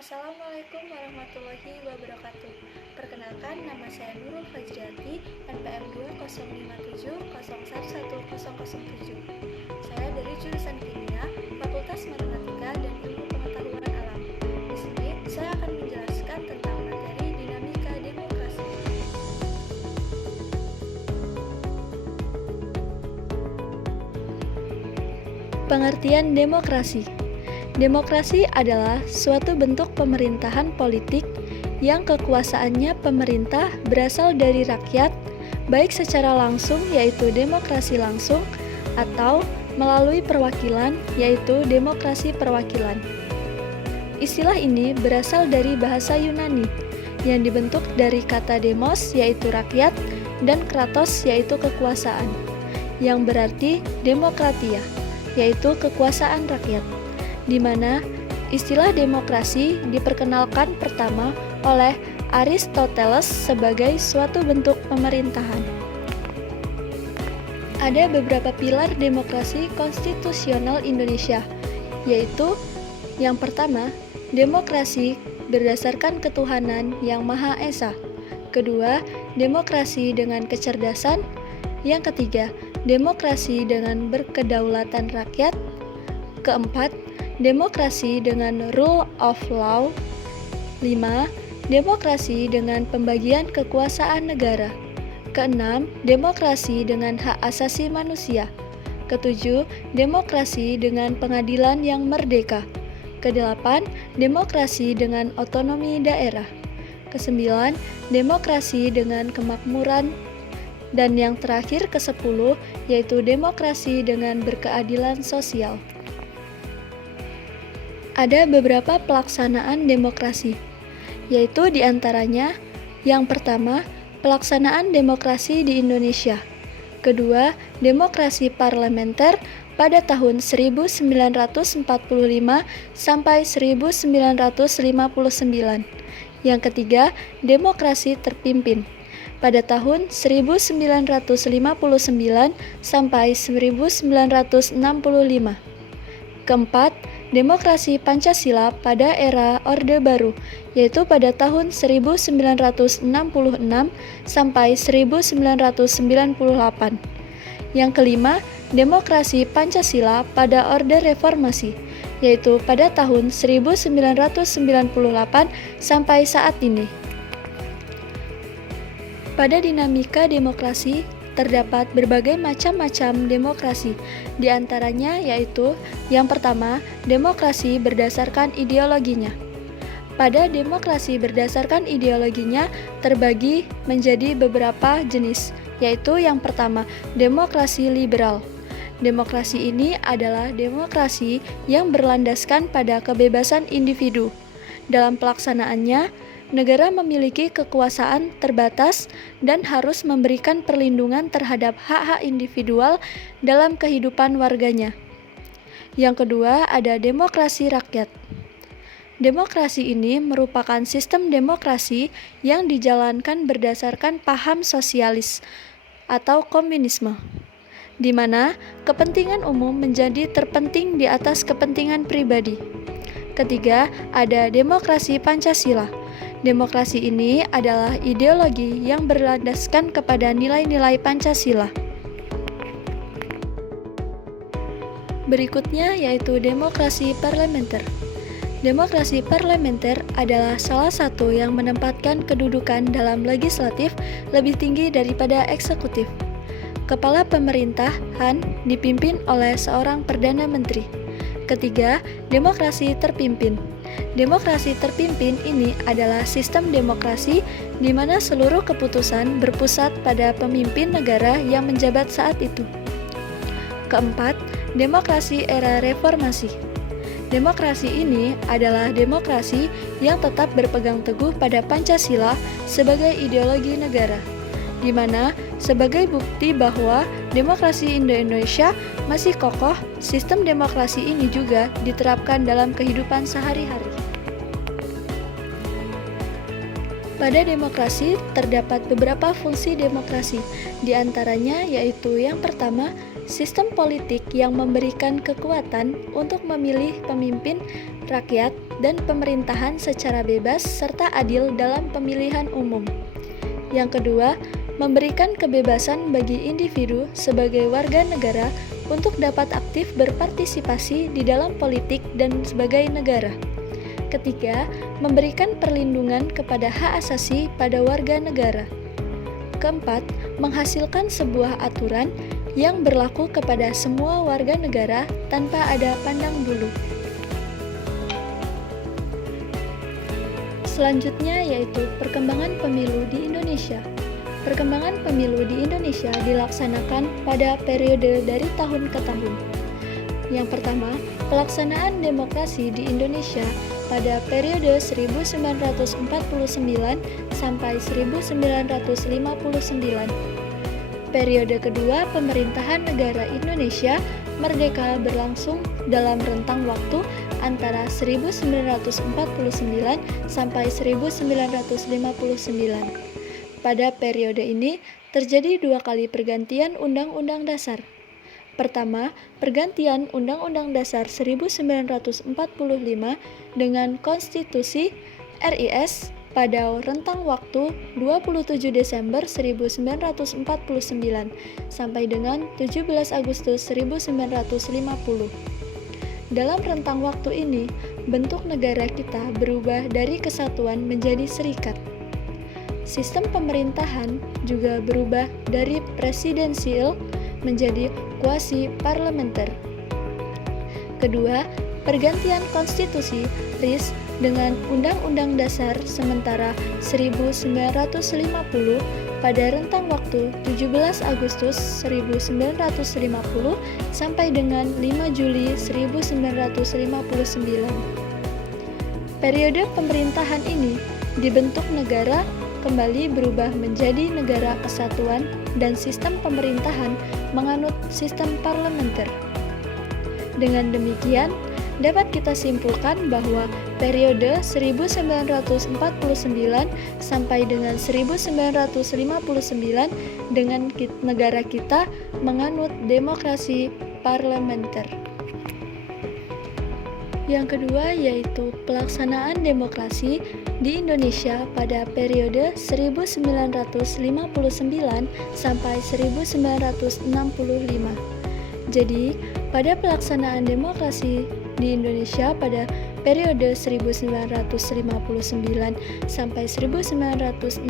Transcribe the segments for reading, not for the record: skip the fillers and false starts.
Assalamualaikum warahmatullahi wabarakatuh. Perkenalkan, nama saya Nurul Fajriati, NPM 20570111007. Saya dari jurusan Kimia, Fakultas Matematika dan Ilmu Pengetahuan Alam. Di sini saya akan menjelaskan tentang materi dinamika demokrasi. Pengertian demokrasi. Demokrasi adalah suatu bentuk pemerintahan politik yang kekuasaannya pemerintah berasal dari rakyat, baik secara langsung yaitu demokrasi langsung, atau melalui perwakilan yaitu demokrasi perwakilan. Istilah ini berasal dari bahasa Yunani yang dibentuk dari kata demos yaitu rakyat dan kratos yaitu kekuasaan, yang berarti demokratia yaitu kekuasaan rakyat, di mana istilah demokrasi diperkenalkan pertama oleh Aristoteles sebagai suatu bentuk pemerintahan. Ada beberapa pilar demokrasi konstitusional Indonesia, yaitu yang pertama, demokrasi berdasarkan ketuhanan yang Maha Esa. Kedua, demokrasi dengan kecerdasan. Yang ketiga, demokrasi dengan berkedaulatan rakyat. Keempat, demokrasi dengan rule of law. 5. Demokrasi dengan pembagian kekuasaan negara. Keenam, demokrasi dengan hak asasi manusia. Ketujuh, demokrasi dengan pengadilan yang merdeka. Kedelapan, demokrasi dengan otonomi daerah. Kesembilan, demokrasi dengan kemakmuran. Dan yang terakhir ke-10, yaitu demokrasi dengan berkeadilan sosial. Ada beberapa pelaksanaan demokrasi, yaitu diantaranya yang pertama, pelaksanaan demokrasi di Indonesia. Kedua, demokrasi parlementer pada tahun 1945 sampai 1959. Yang ketiga, demokrasi terpimpin pada tahun 1959 sampai 1965. Keempat, demokrasi Pancasila pada era Orde Baru, yaitu pada tahun 1966 sampai 1998. Yang kelima, demokrasi Pancasila pada Orde Reformasi, yaitu pada tahun 1998 sampai saat ini. Pada dinamika demokrasi, terdapat berbagai macam demokrasi, di antaranya yaitu yang pertama, demokrasi berdasarkan ideologinya. Pada demokrasi berdasarkan ideologinya terbagi menjadi beberapa jenis, yaitu yang pertama, demokrasi liberal. Demokrasi ini adalah demokrasi yang berlandaskan pada kebebasan individu. Dalam pelaksanaannya, negara memiliki kekuasaan terbatas dan harus memberikan perlindungan terhadap hak-hak individual dalam kehidupan warganya. Yang kedua, ada demokrasi rakyat. Demokrasi ini merupakan sistem demokrasi yang dijalankan berdasarkan paham sosialis atau komunisme, di mana kepentingan umum menjadi terpenting di atas kepentingan pribadi. Ketiga, ada demokrasi Pancasila. Demokrasi ini adalah ideologi yang berlandaskan kepada nilai-nilai Pancasila. Berikutnya yaitu demokrasi parlementer. Demokrasi parlementer adalah salah satu yang menempatkan kedudukan dalam legislatif lebih tinggi daripada eksekutif. Kepala pemerintahan dipimpin oleh seorang Perdana Menteri. Ketiga, demokrasi terpimpin. Demokrasi terpimpin ini adalah sistem demokrasi di mana seluruh keputusan berpusat pada pemimpin negara yang menjabat saat itu. Keempat, demokrasi era reformasi. Demokrasi ini adalah demokrasi yang tetap berpegang teguh pada Pancasila sebagai ideologi negara, di mana sebagai bukti bahwa demokrasi Indonesia masih kokoh, sistem demokrasi ini juga diterapkan dalam kehidupan sehari-hari. Pada demokrasi terdapat beberapa fungsi demokrasi, di antaranya yaitu yang pertama, sistem politik yang memberikan kekuatan untuk memilih pemimpin rakyat dan pemerintahan secara bebas serta adil dalam pemilihan umum. Yang kedua, memberikan kebebasan bagi individu sebagai warga negara untuk dapat aktif berpartisipasi di dalam politik dan sebagai negara. Ketiga, memberikan perlindungan kepada hak asasi pada warga negara. Keempat, menghasilkan sebuah aturan yang berlaku kepada semua warga negara tanpa ada pandang bulu. Selanjutnya yaitu perkembangan pemilu di Indonesia. Perkembangan pemilu di Indonesia dilaksanakan pada periode dari tahun ke tahun. Yang pertama, pelaksanaan demokrasi di Indonesia pada periode 1949 sampai 1959. Periode kedua pemerintahan negara Indonesia merdeka berlangsung dalam rentang waktu antara 1949 sampai 1959. Pada periode ini terjadi 2 kali pergantian Undang-Undang Dasar. Pertama, pergantian Undang-Undang Dasar 1945 dengan Konstitusi RIS pada rentang waktu 27 Desember 1949 sampai dengan 17 Agustus 1950. Dalam rentang waktu ini, bentuk negara kita berubah dari kesatuan menjadi serikat. Sistem pemerintahan juga berubah dari presidensial menjadi quasi-parlementer. Kedua, pergantian konstitusi RIS dengan Undang-Undang Dasar sementara 1950 pada rentang waktu 17 Agustus 1950 sampai dengan 5 Juli 1959. Periode pemerintahan ini dibentuk negara kembali berubah menjadi negara kesatuan dan sistem pemerintahan menganut sistem parlementer. Dengan demikian, dapat kita simpulkan bahwa periode 1949 sampai dengan 1959 dengan negara kita menganut demokrasi parlementer. Yang kedua yaitu pelaksanaan demokrasi di Indonesia pada periode 1959 sampai 1965. Jadi, pada pelaksanaan demokrasi di Indonesia pada periode 1959 sampai 1965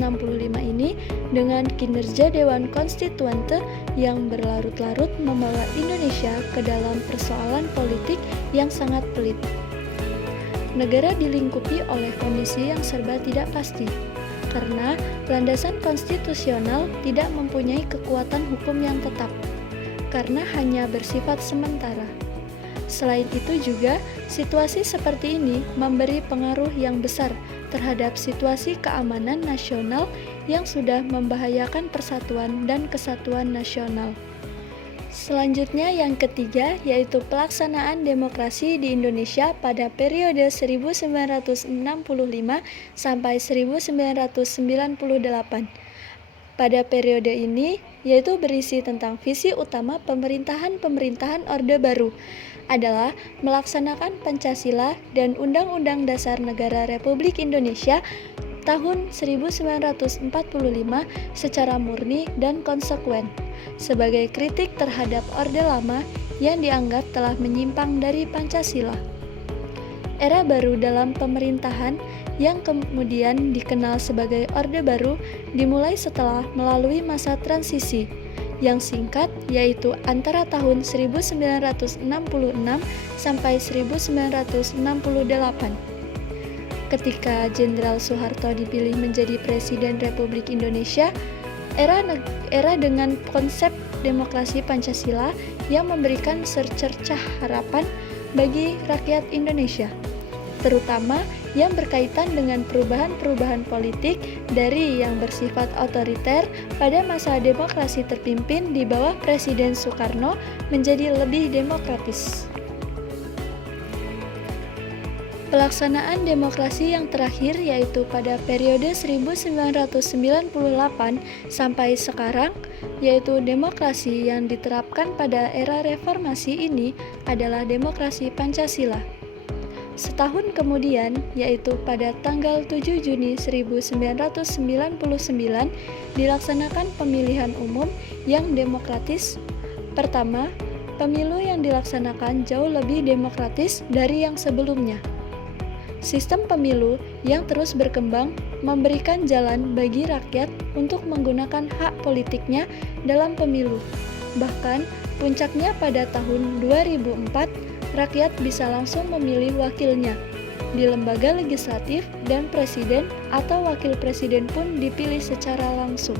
ini dengan kinerja Dewan Konstituante yang berlarut-larut membawa Indonesia ke dalam persoalan politik yang sangat pelik. Negara dilingkupi oleh kondisi yang serba tidak pasti, karena landasan konstitusional tidak mempunyai kekuatan hukum yang tetap, karena hanya bersifat sementara. Selain itu juga, situasi seperti ini memberi pengaruh yang besar terhadap situasi keamanan nasional yang sudah membahayakan persatuan dan kesatuan nasional. Selanjutnya yang ketiga yaitu pelaksanaan demokrasi di Indonesia pada periode 1965 sampai 1998. Pada periode ini yaitu berisi tentang visi utama pemerintahan Orde Baru adalah melaksanakan Pancasila dan Undang-Undang Dasar Negara Republik Indonesia tahun 1945 secara murni dan konsekuen, sebagai kritik terhadap Orde Lama yang dianggap telah menyimpang dari Pancasila. Era baru dalam pemerintahan yang kemudian dikenal sebagai Orde Baru dimulai setelah melalui masa transisi yang singkat yaitu antara tahun 1966 sampai 1968. Ketika Jenderal Soeharto dipilih menjadi Presiden Republik Indonesia, era dengan konsep demokrasi Pancasila yang memberikan secercah harapan bagi rakyat Indonesia, terutama yang berkaitan dengan perubahan-perubahan politik dari yang bersifat otoriter pada masa demokrasi terpimpin di bawah Presiden Soekarno menjadi lebih demokratis. Pelaksanaan demokrasi yang terakhir yaitu pada periode 1998 sampai sekarang, yaitu demokrasi yang diterapkan pada era reformasi ini adalah demokrasi Pancasila. Setahun kemudian, yaitu pada tanggal 7 Juni 1999, dilaksanakan pemilihan umum yang demokratis. Pertama, pemilu yang dilaksanakan jauh lebih demokratis dari yang sebelumnya. Sistem pemilu yang terus berkembang memberikan jalan bagi rakyat untuk menggunakan hak politiknya dalam pemilu. Bahkan, puncaknya pada tahun 2004, rakyat bisa langsung memilih wakilnya. Di lembaga legislatif dan presiden atau wakil presiden pun dipilih secara langsung.